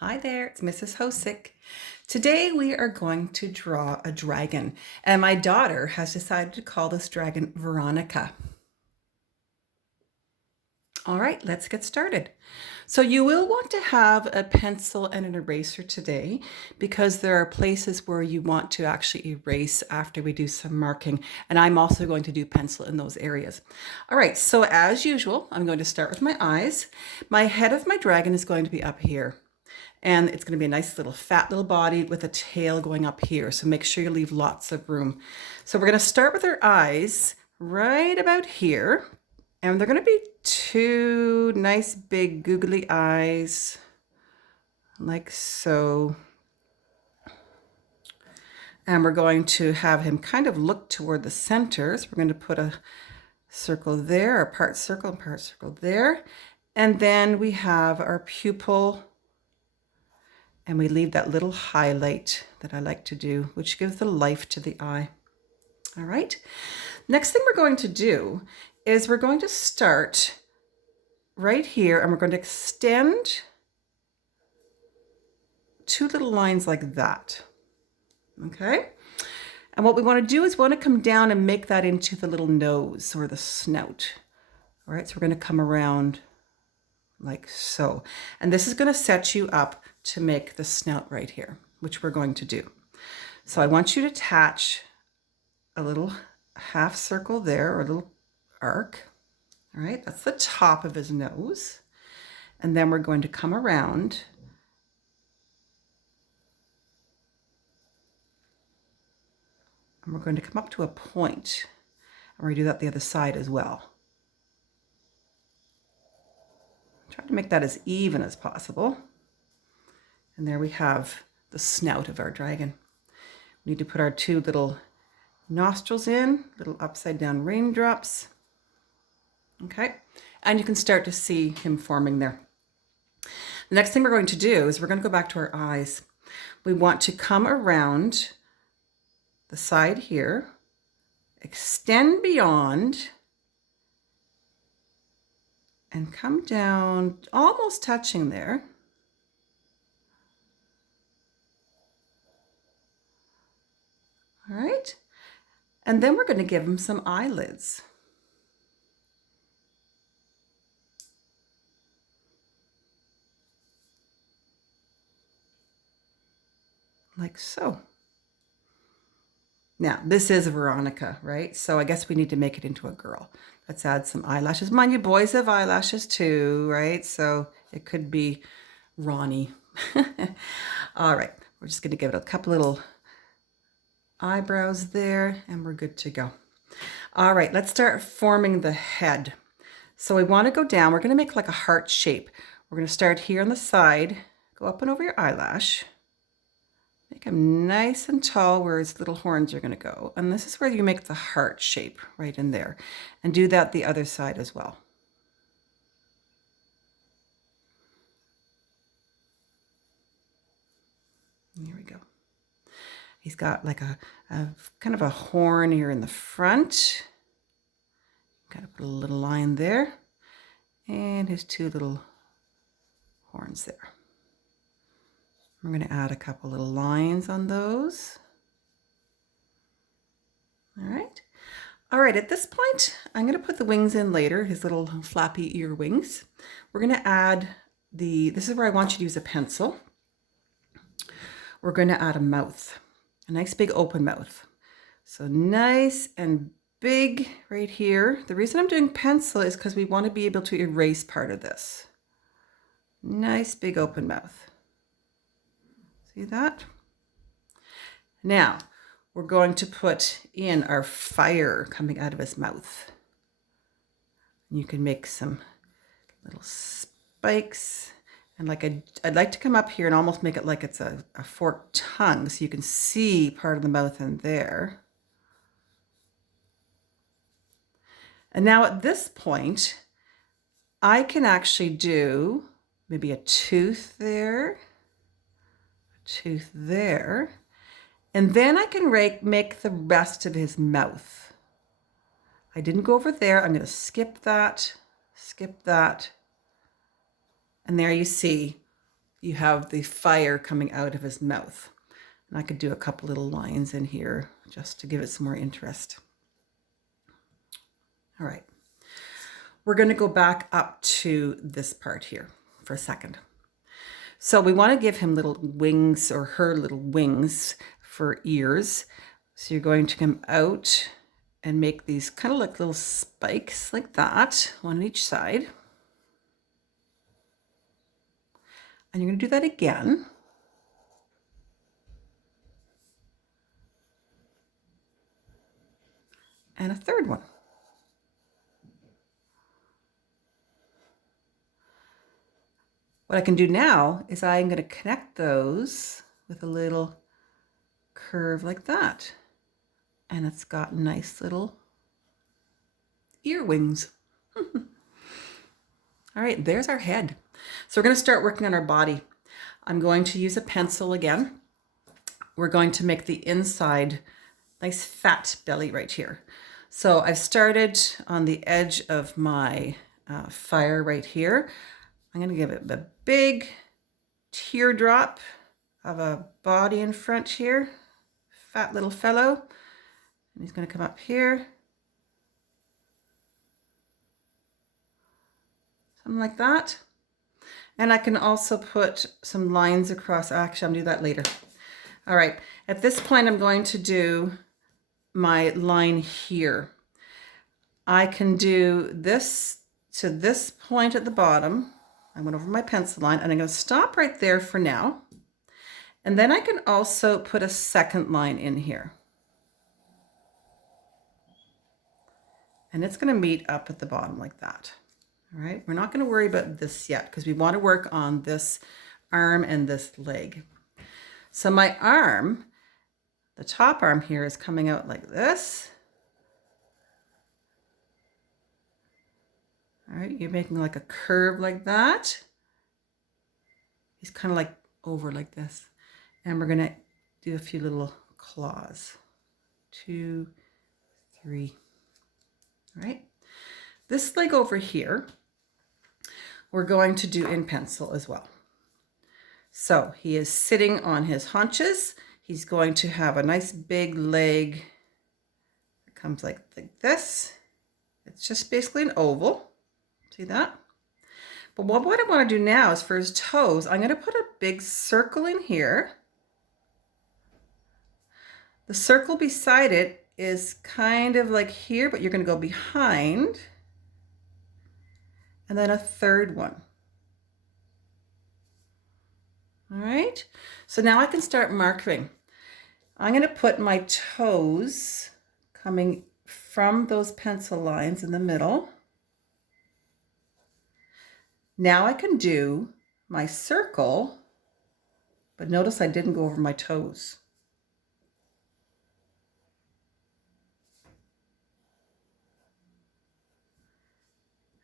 Hi there, it's Mrs. Hosick. Today we are going to draw a dragon, and my daughter has decided to call this dragon Veronica. All right, let's get started. So you will want to have a pencil and an eraser today because there are places where you want to actually erase after we do some marking, and I'm also going to do pencil in those areas. All right, so as usual, I'm going to start with my eyes. My head of my dragon is going to be up here. And it's going to be a nice little fat little body with a tail going up here. So make sure you leave lots of room. So we're going to start with our eyes right about here. And they're going to be two nice big googly eyes like so. And we're going to have him kind of look toward the center. So we're going to put a circle there, a part circle and part circle there. And then we have our pupil. And we leave that little highlight that I like to do, which gives the life to the eye. All right. Next thing we're going to do is we're going to start right here and we're going to extend two little lines like that. Okay. And what we want to do is we want to come down and make that into the little nose or the snout. All right. So we're going to come around like so. And this is going to set you up to make the snout right here, which we're going to do. So I want you to attach a little half circle there, or a little arc. All right, that's the top of his nose. And then we're going to come around and we're going to come up to a point. And we're going to do that the other side as well. Try to make that as even as possible. And there we have the snout of our dragon. We need to put our two little nostrils in, little upside down raindrops. Okay, and you can start to see him forming there. The next thing we're going to do is we're going to go back to our eyes. We want to come around the side here, extend beyond, and come down, almost touching there. All right. And then we're going to give him some eyelids. Like so. Now, this is Veronica, right? So I guess we need to make it into a girl. Let's add some eyelashes. Mind you, boys have eyelashes too, right? So it could be Ronnie. All right, we're just going to give it a couple little eyebrows there and we're good to go. All right, let's start forming the head. So we want to go down. We're going to make like a heart shape. We're going to start here on the side, go up and over your eyelash. Make him nice and tall where his little horns are going to go. And this is where you make the heart shape right in there. And do that the other side as well. Here we go. He's got like a kind of a horn here in the front. Got to put a little line there. And his two little horns there. We're going to add a couple little lines on those. All right. All right, at this point, I'm going to put the wings in later, his little flappy ear wings. We're going to add this is where I want you to use a pencil. We're going to add a mouth, a nice big open mouth. So nice and big right here. The reason I'm doing pencil is because we want to be able to erase part of this. Nice big open mouth. See that? Now, we're going to put in our fire coming out of his mouth. You can make some little spikes. And like I'd like to come up here and almost make it like it's a forked tongue so you can see part of the mouth in there. And now at this point, I can actually do maybe a tooth there, and then I can make the rest of his mouth. I didn't go over there. I'm going to skip that, and there you see you have the fire coming out of his mouth. And I could do a couple little lines in here just to give it some more interest. All right. We're going to go back up to this part here for a second. So we want to give him little wings, or her little wings for ears. So you're going to come out and make these kind of like little spikes like that, one on each side. And you're going to do that again. And a third one. What I can do now is I'm going to connect those with a little curve like that. And it's got nice little ear wings. All right, there's our head. So we're going to start working on our body. I'm going to use a pencil again. We're going to make the inside nice fat belly right here. So I've started on the edge of my fire right here. I'm going to give it a big teardrop of a body in front here. Fat little fellow. And he's going to come up here. Something like that. And I can also put some lines across. Actually, I'll do that later. All right. At this point, I'm going to do my line here. I can do this to this point at the bottom. I went over my pencil line, and I'm going to stop right there for now. And then I can also put a second line in here. And it's going to meet up at the bottom like that. All right, we're not going to worry about this yet because we want to work on this arm and this leg. So my arm, the top arm here, is coming out like this. All right, you're making like a curve like that. He's kind of like over like this. And we're going to do a few little claws. 2, 3. All right. This leg over here, we're going to do in pencil as well. So he is sitting on his haunches. He's going to have a nice big leg that comes like this. It's just basically an oval. See that? But what I want to do now is for his toes, I'm going to put a big circle in here. The circle beside it is kind of like here, but you're going to go behind. And then a third one. All right. So now I can start marking. I'm going to put my toes coming from those pencil lines in the middle. Now I can do my circle, but notice I didn't go over my toes.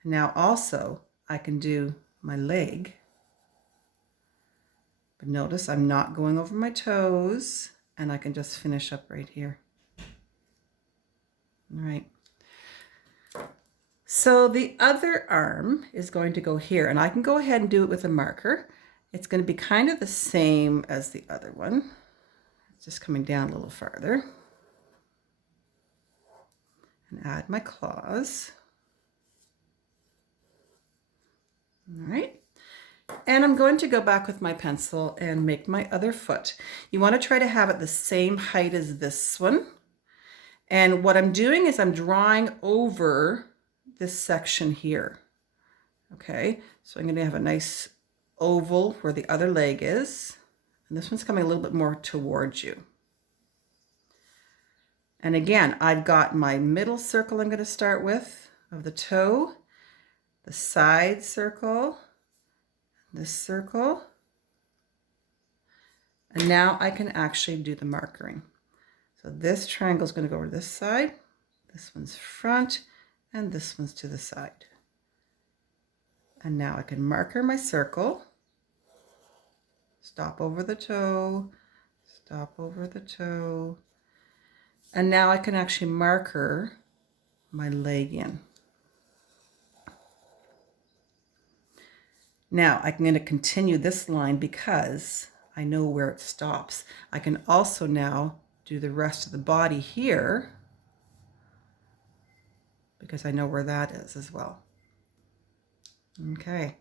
Now also I can do my leg, but notice I'm not going over my toes, and I can just finish up right here. All right. So the other arm is going to go here, and I can go ahead and do it with a marker. It's going to be kind of the same as the other one. It's just coming down a little farther. And add my claws. All right. And I'm going to go back with my pencil and make my other foot. You want to try to have it the same height as this one. And what I'm doing is I'm drawing over this section here. Okay, so I'm going to have a nice oval where the other leg is. And this one's coming a little bit more towards you. And again, I've got my middle circle I'm going to start with of the toe, the side circle, this circle, and now I can actually do the markering. So this triangle is going to go over this side, this one's front, and this one's to the side. And now I can marker my circle, stop over the toe, stop over the toe, and now I can actually marker my leg in. Now I'm going to continue this line because I know where it stops. I can also now do the rest of the body here because I know where that is as well. Okay.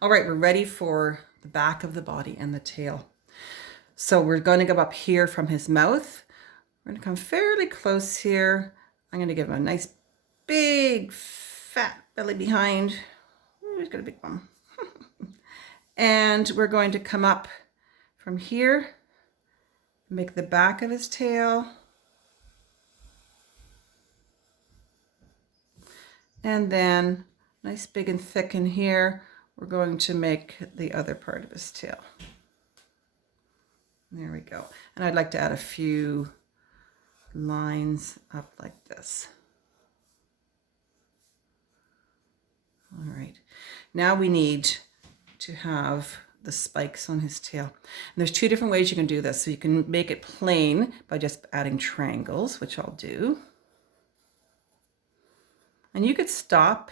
All right, we're ready for the back of the body and the tail. So we're going to go up here from his mouth. We're going to come fairly close here. I'm going to give him a nice big fat belly behind. Ooh, he's got a big one. And we're going to come up from here, make the back of his tail. And then nice big and thick in here. We're going to make the other part of his tail. There we go. And I'd like to add a few lines up like this. All right. Now we need to have the spikes on his tail. And there's two different ways you can do this. So you can make it plain by just adding triangles, which I'll do. And you could stop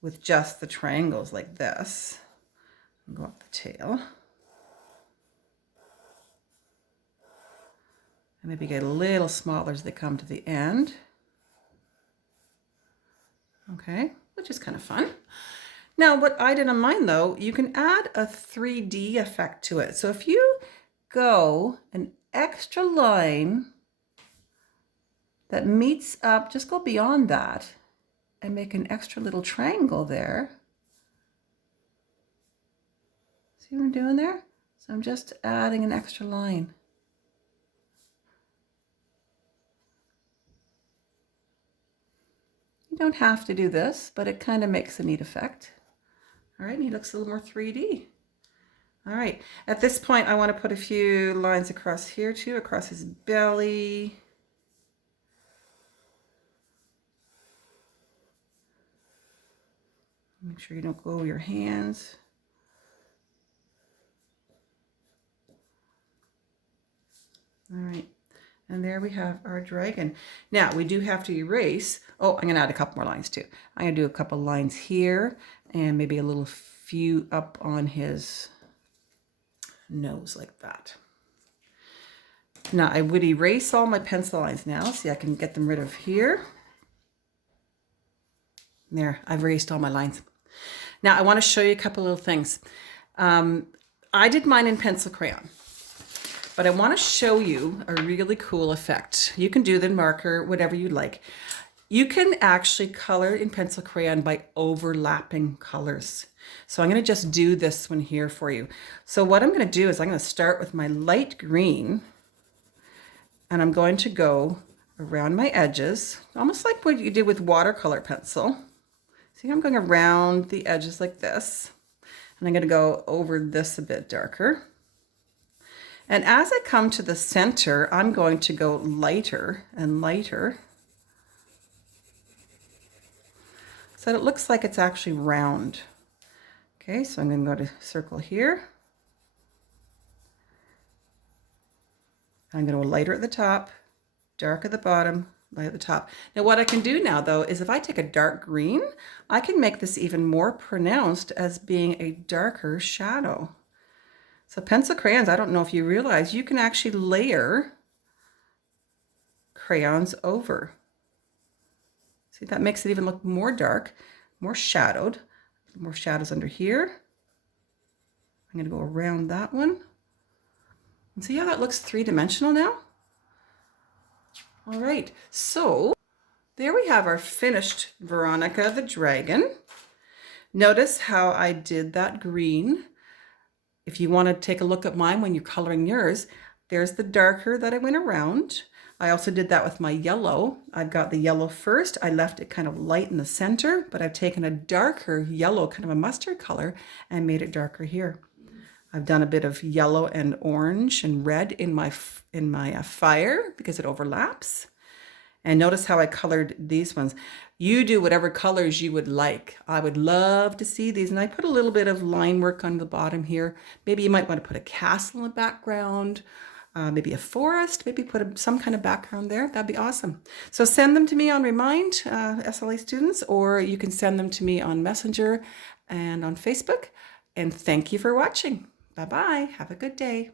with just the triangles like this and go up the tail. And maybe get a little smaller as they come to the end. Okay, which is kind of fun. Now, what I did on mine though, you can add a 3D effect to it. So if you go an extra line that meets up, just go beyond that and make an extra little triangle there. See what I'm doing there? So I'm just adding an extra line. You don't have to do this, but it kind of makes a neat effect. All right, and he looks a little more 3D. All right, at this point, I want to put a few lines across here too, across his belly. Make sure you don't go over your hands. All right, and there we have our dragon. Now we do have to erase. Oh, I'm going to add a couple more lines too. I'm going to do a couple lines here and maybe a little few up on his nose like that. Now I would erase all my pencil lines now. See, I can get them rid of here. There, I've erased all my lines. Now I want to show you a couple little things. I did mine in pencil crayon. But I want to show you a really cool effect. You can do the marker, whatever you like. You can actually color in pencil crayon by overlapping colors. So I'm going to just do this one here for you. So what I'm going to do is I'm going to start with my light green and I'm going to go around my edges, almost like what you did with watercolor pencil. See, I'm going around the edges like this, and I'm going to go over this a bit darker. And as I come to the center, I'm going to go lighter and lighter so that it looks like it's actually round. Okay, so I'm going to go to circle here. I'm going to go lighter at the top, dark at the bottom, light at the top. Now what I can do now though is if I take a dark green, I can make this even more pronounced as being a darker shadow. So pencil crayons, I don't know if you realize, you can actually layer crayons over. See, that makes it even look more dark, more shadowed. More shadows under here. I'm going to go around that one. And see how that looks three-dimensional now? All right, so there we have our finished Veronica the dragon. Notice how I did that green. If you want to take a look at mine when you're coloring yours, there's the darker that I went around. I also did that with my yellow. I've got the yellow first. I left it kind of light in the center, but I've taken a darker yellow, kind of a mustard color, and made it darker here. I've done a bit of yellow and orange and red in my fire because it overlaps. And notice how I colored these ones. You do whatever colors you would like. I would love to see these. And I put a little bit of line work on the bottom here. Maybe you might want to put a castle in the background, maybe a forest, maybe put some kind of background there. That'd be awesome. So send them to me on Remind, SLA students, or you can send them to me on Messenger and on Facebook. And thank you for watching. Bye-bye. Have a good day.